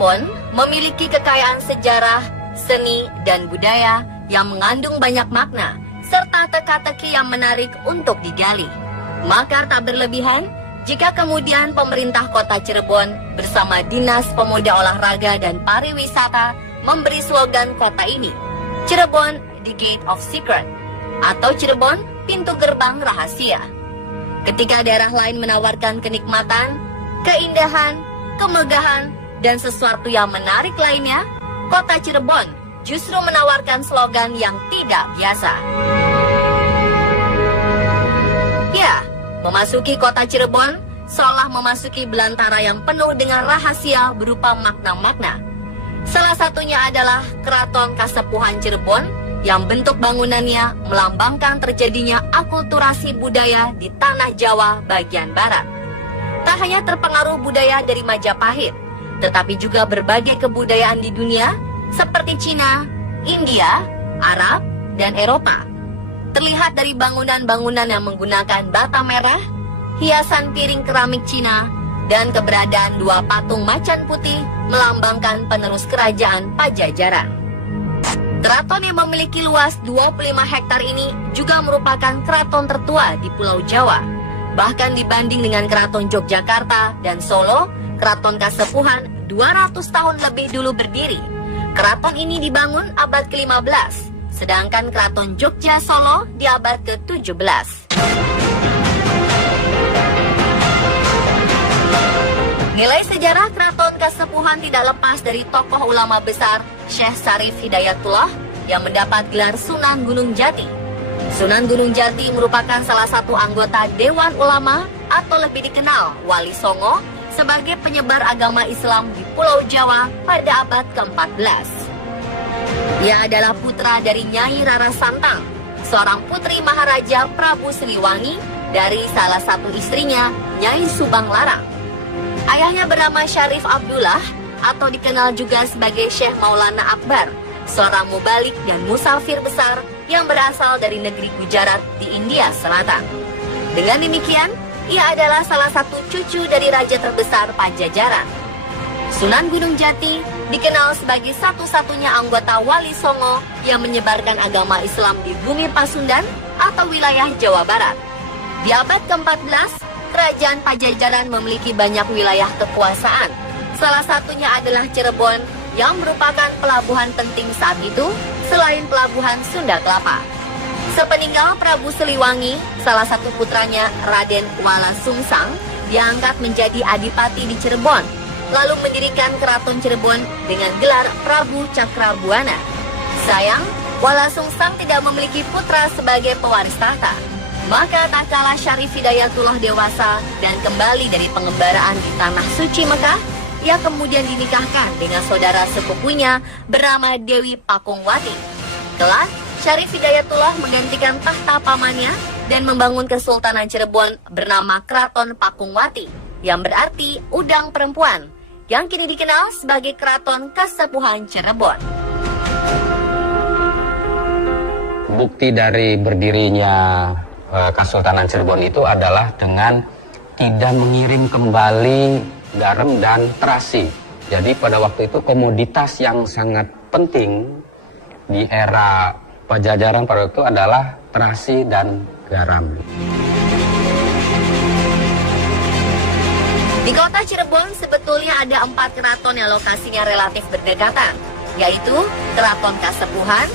Cirebon memiliki kekayaan sejarah, seni, dan budaya yang mengandung banyak makna, serta teka-teki yang menarik untuk digali. Maka tak berlebihan jika kemudian pemerintah kota Cirebon bersama Dinas Pemuda Olahraga dan Pariwisata memberi slogan kota ini, Cirebon, the Gate of Secret, atau Cirebon, pintu gerbang rahasia. Ketika daerah lain menawarkan kenikmatan, keindahan, kemegahan, dan sesuatu yang menarik lainnya, kota Cirebon justru menawarkan slogan yang tidak biasa. Ya, memasuki kota Cirebon seolah memasuki belantara yang penuh dengan rahasia berupa makna-makna. Salah satunya adalah Keraton Kasepuhan Cirebon yang bentuk bangunannya melambangkan terjadinya akulturasi budaya di tanah Jawa bagian barat. Tak hanya terpengaruh budaya dari Majapahit, tetapi juga berbagai kebudayaan di dunia seperti Cina, India, Arab, dan Eropa. Terlihat dari bangunan-bangunan yang menggunakan bata merah, hiasan piring keramik Cina, dan keberadaan dua patung macan putih melambangkan penerus kerajaan Pajajaran. Keraton yang memiliki luas 25 hektar ini juga merupakan keraton tertua di Pulau Jawa. Bahkan dibanding dengan Keraton Yogyakarta dan Solo, Keraton Kasepuhan 200 tahun lebih dulu berdiri. Keraton ini dibangun abad ke-15, sedangkan Keraton Jogja Solo di abad ke-17. Nilai sejarah Keraton Kasepuhan tidak lepas dari tokoh ulama besar Syekh Syarif Hidayatullah yang mendapat gelar Sunan Gunung Jati. Sunan Gunung Jati merupakan salah satu anggota Dewan Ulama atau lebih dikenal Wali Songo sebagai penyebar agama Islam di Pulau Jawa pada abad ke-14. Ia adalah putra dari Nyai Rara Santang, seorang putri Maharaja Prabu Siliwangi dari salah satu istrinya, Nyai Subang Larang. Ayahnya bernama Syarif Abdullah atau dikenal juga sebagai Syekh Maulana Akbar, seorang mubalik dan musafir besar yang berasal dari negeri Gujarat di India Selatan. Dengan demikian, ia adalah salah satu cucu dari raja terbesar Pajajaran. Sunan Gunung Jati dikenal sebagai satu-satunya anggota Wali Songo yang menyebarkan agama Islam di bumi Pasundan atau wilayah Jawa Barat. Di abad ke-14, Kerajaan Pajajaran memiliki banyak wilayah kekuasaan. Salah satunya adalah Cirebon yang merupakan pelabuhan penting saat itu selain pelabuhan Sunda Kelapa. Sepeninggal Prabu Siliwangi, salah satu putranya Raden Wala Sungsang diangkat menjadi adipati di Cirebon, lalu mendirikan Keraton Cirebon dengan gelar Prabu Cakrabuana. Sayang, Wala Sungsang tidak memiliki putra sebagai pewaris tahta. Maka tak kalah Syarif Hidayatullah dewasa dan kembali dari pengembaraan di Tanah Suci Mekah, ia kemudian dinikahkan dengan saudara sepupunya bernama Dewi Pakungwati. Kelak, Syarif Hidayatullah menggantikan tahta pamannya dan membangun Kesultanan Cirebon bernama Keraton Pakungwati, yang berarti udang perempuan, yang kini dikenal sebagai Keraton Kasepuhan Cirebon. Bukti dari berdirinya Kesultanan Cirebon itu adalah dengan tidak mengirim kembali garam dan terasi. Jadi pada waktu itu komoditas yang sangat penting di era Pajajaran pada waktu itu adalah terasi dan garam. Di kota Cirebon sebetulnya ada 4 keraton yang lokasinya relatif berdekatan, yaitu Keraton Kasepuhan,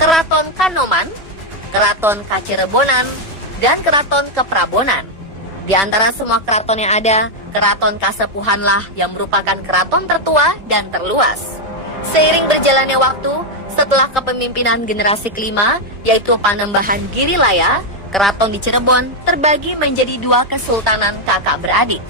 Keraton Kanoman, Keraton Kacirebonan, dan Keraton Keprabonan. Di antara semua keraton yang ada, Keraton Kasepuhanlah yang merupakan keraton tertua dan terluas. Seiring berjalannya waktu, setelah kepemimpinan generasi kelima, yaitu Panembahan Girilaya, keraton di Cirebon terbagi menjadi 2 kesultanan kakak beradik.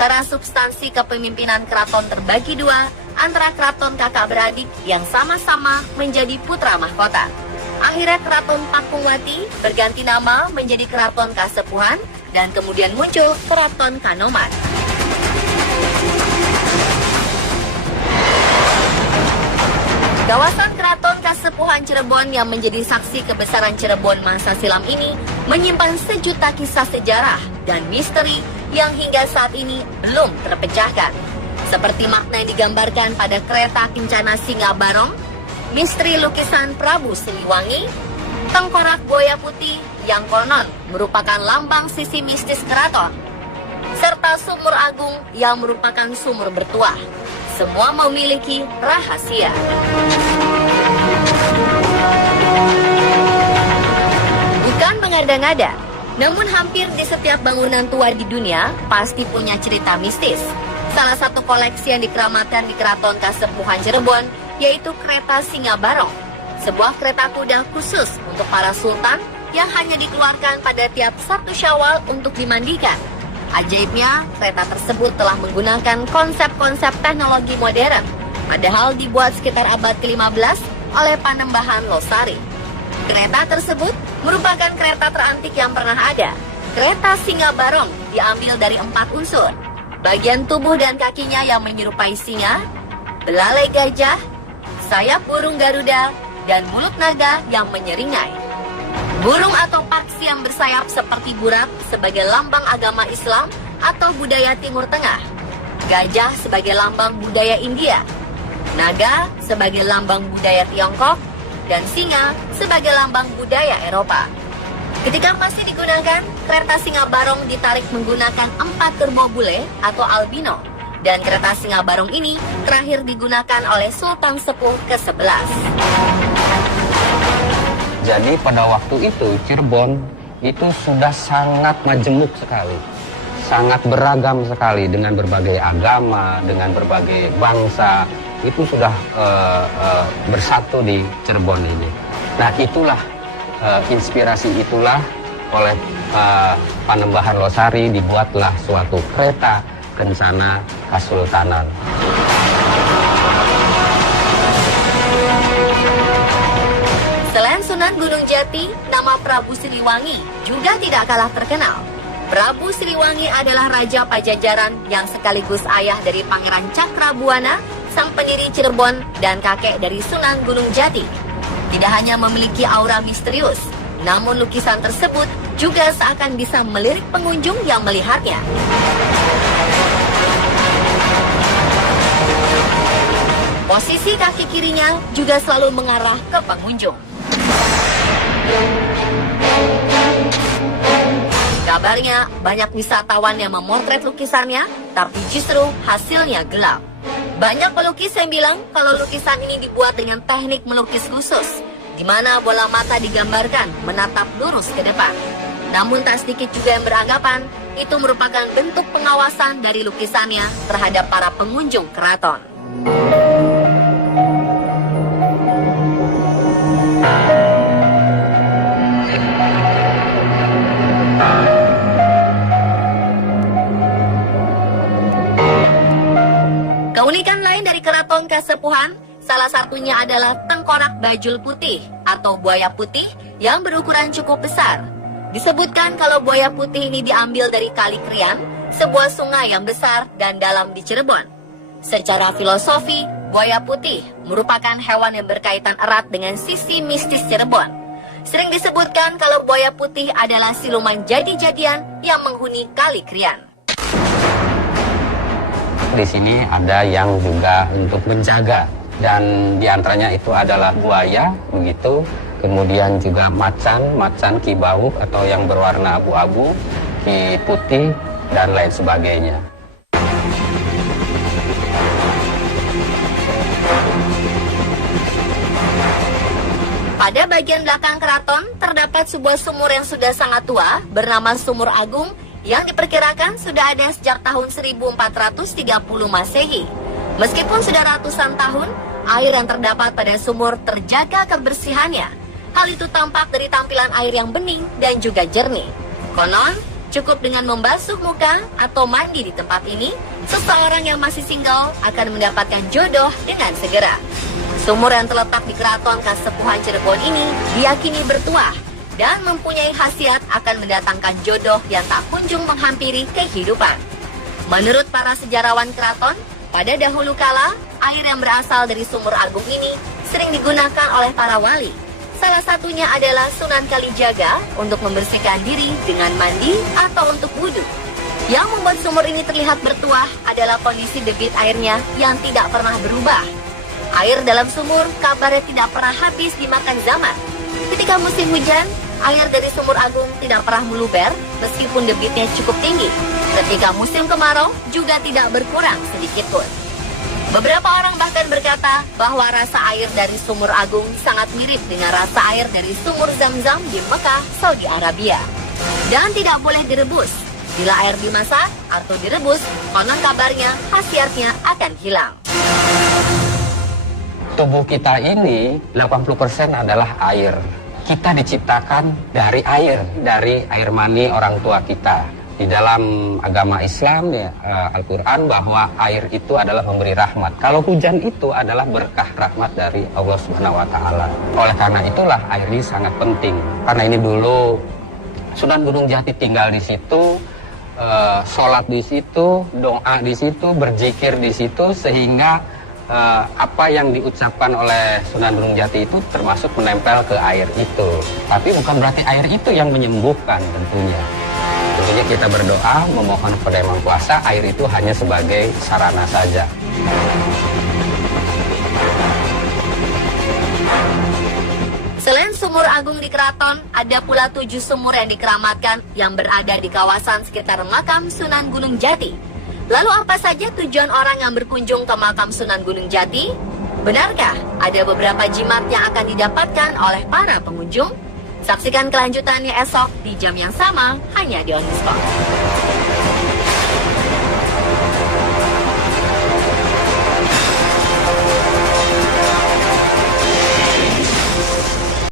Karena substansi kepemimpinan keraton terbagi 2 antara keraton kakak beradik yang sama-sama menjadi putra mahkota. Akhirnya Keraton Pakungwati berganti nama menjadi Keraton Kasepuhan dan kemudian muncul Keraton Kanoman. Kawasan Keraton Kasepuhan Cirebon yang menjadi saksi kebesaran Cirebon masa silam ini menyimpan sejuta kisah sejarah dan misteri yang hingga saat ini belum terpecahkan. Seperti makna yang digambarkan pada kereta kencana Singa Barong, misteri lukisan Prabu Siliwangi, tengkorak buaya putih yang konon merupakan lambang sisi mistis keraton, serta sumur agung yang merupakan sumur bertuah. Semua memiliki rahasia. Bukan mengada-ngada, namun hampir di setiap bangunan tua di dunia pasti punya cerita mistis. Salah satu koleksi yang dikeramatkan di Keraton Kasepuhan Cirebon yaitu kereta Singa Barong, sebuah kereta kuda khusus untuk para sultan yang hanya dikeluarkan pada tiap 1 Syawal untuk dimandikan. Ajaibnya, kereta tersebut telah menggunakan konsep-konsep teknologi modern, padahal dibuat sekitar abad ke-15 oleh Panembahan Losari. Kereta tersebut merupakan kereta terantik yang pernah ada. Kereta Singa Barong diambil dari 4 unsur. Bagian tubuh dan kakinya yang menyerupai singa, belalai gajah, sayap burung garuda, dan mulut naga yang menyeringai. Burung atau paksi yang bersayap seperti burak sebagai lambang agama Islam atau budaya Timur Tengah. Gajah sebagai lambang budaya India. Naga sebagai lambang budaya Tiongkok. Dan singa sebagai lambang budaya Eropa. Ketika masih digunakan, kereta Singa Barong ditarik menggunakan 4 turbo bule atau albino. Dan kereta Singa Barong ini terakhir digunakan oleh Sultan Sepuh ke-11. Jadi pada waktu itu Cirebon itu sudah sangat majemuk sekali, sangat beragam sekali dengan berbagai agama, dengan berbagai bangsa, itu sudah bersatu di Cirebon ini. Nah itulah inspirasi itulah oleh Panembahan Losari dibuatlah suatu kereta kencana Kasultanan. Selain Sunan Gunung Jati, nama Prabu Siliwangi juga tidak kalah terkenal. Prabu Siliwangi adalah Raja Pajajaran yang sekaligus ayah dari Pangeran Cakrabuana, sang pendiri Cirebon dan kakek dari Sunan Gunung Jati. Tidak hanya memiliki aura misterius, namun lukisan tersebut juga seakan bisa melirik pengunjung yang melihatnya. Posisi kaki kirinya juga selalu mengarah ke pengunjung. Kabarnya banyak wisatawan yang memotret lukisannya, tapi justru hasilnya gelap. Banyak pelukis yang bilang kalau lukisan ini dibuat dengan teknik melukis khusus, di mana bola mata digambarkan menatap lurus ke depan. Namun tak sedikit juga yang beranggapan itu merupakan bentuk pengawasan dari lukisannya terhadap para pengunjung keraton. Keunikan lain dari Keraton Kasepuhan, salah satunya adalah tengkorak bajul putih atau buaya putih yang berukuran cukup besar. Disebutkan kalau buaya putih ini diambil dari Kali Krian, sebuah sungai yang besar dan dalam di Cirebon. Secara filosofi, buaya putih merupakan hewan yang berkaitan erat dengan sisi mistis Cirebon. Sering disebutkan kalau buaya putih adalah siluman jadi-jadian yang menghuni Kali Krian. Di sini ada yang juga untuk menjaga, dan diantaranya itu adalah buaya, begitu. Kemudian juga macan kibau atau yang berwarna abu-abu, ki putih, dan lain sebagainya. Pada bagian belakang keraton terdapat sebuah sumur yang sudah sangat tua bernama Sumur Agung yang diperkirakan sudah ada sejak tahun 1430 Masehi. Meskipun sudah ratusan tahun, air yang terdapat pada sumur terjaga kebersihannya. Hal itu tampak dari tampilan air yang bening dan juga jernih. Konon, cukup dengan membasuh muka atau mandi di tempat ini, seseorang yang masih single akan mendapatkan jodoh dengan segera. Sumur yang terletak di Keraton Kasepuhan Cirebon ini diyakini bertuah dan mempunyai khasiat akan mendatangkan jodoh yang tak kunjung menghampiri kehidupan. Menurut para sejarawan keraton, pada dahulu kala, air yang berasal dari Sumur Agung ini sering digunakan oleh para wali. Salah satunya adalah Sunan Kalijaga untuk membersihkan diri dengan mandi atau untuk wudhu. Yang membuat sumur ini terlihat bertuah adalah kondisi debit airnya yang tidak pernah berubah. Air dalam sumur kabarnya tidak pernah habis dimakan zaman. Ketika musim hujan, air dari Sumur Agung tidak pernah meluber meskipun debitnya cukup tinggi. Ketika musim kemarau juga tidak berkurang sedikit pun. Beberapa orang bahkan berkata bahwa rasa air dari Sumur Agung sangat mirip dengan rasa air dari sumur Zam-Zam di Mekah, Saudi Arabia. Dan tidak boleh direbus. Bila air dimasak atau direbus, konon kabarnya khasiatnya akan hilang. Tubuh kita ini 80% adalah air. Kita diciptakan dari air mani orang tua kita. Di dalam agama Islam ya, Al-Quran bahwa air itu adalah memberi rahmat. Kalau hujan itu adalah berkah rahmat dari Allah Subhanahu wa taala. Oleh karena itulah air ini sangat penting. Karena ini dulu Sunan Gunung Jati tinggal di situ, sholat di situ, doa di situ, berzikir di situ, sehingga apa yang diucapkan oleh Sunan Gunung Jati itu termasuk menempel ke air itu. Tapi bukan berarti air itu yang menyembuhkan tentunya. Tentunya kita berdoa, memohon kepada Yang Maha Kuasa, air itu hanya sebagai sarana saja. Selain Sumur Agung di Keraton, ada pula 7 sumur yang dikeramatkan yang berada di kawasan sekitar makam Sunan Gunung Jati. Lalu apa saja tujuan orang yang berkunjung ke makam Sunan Gunung Jati? Benarkah ada beberapa jimat yang akan didapatkan oleh para pengunjung? Saksikan kelanjutannya esok di jam yang sama hanya di On The Spot.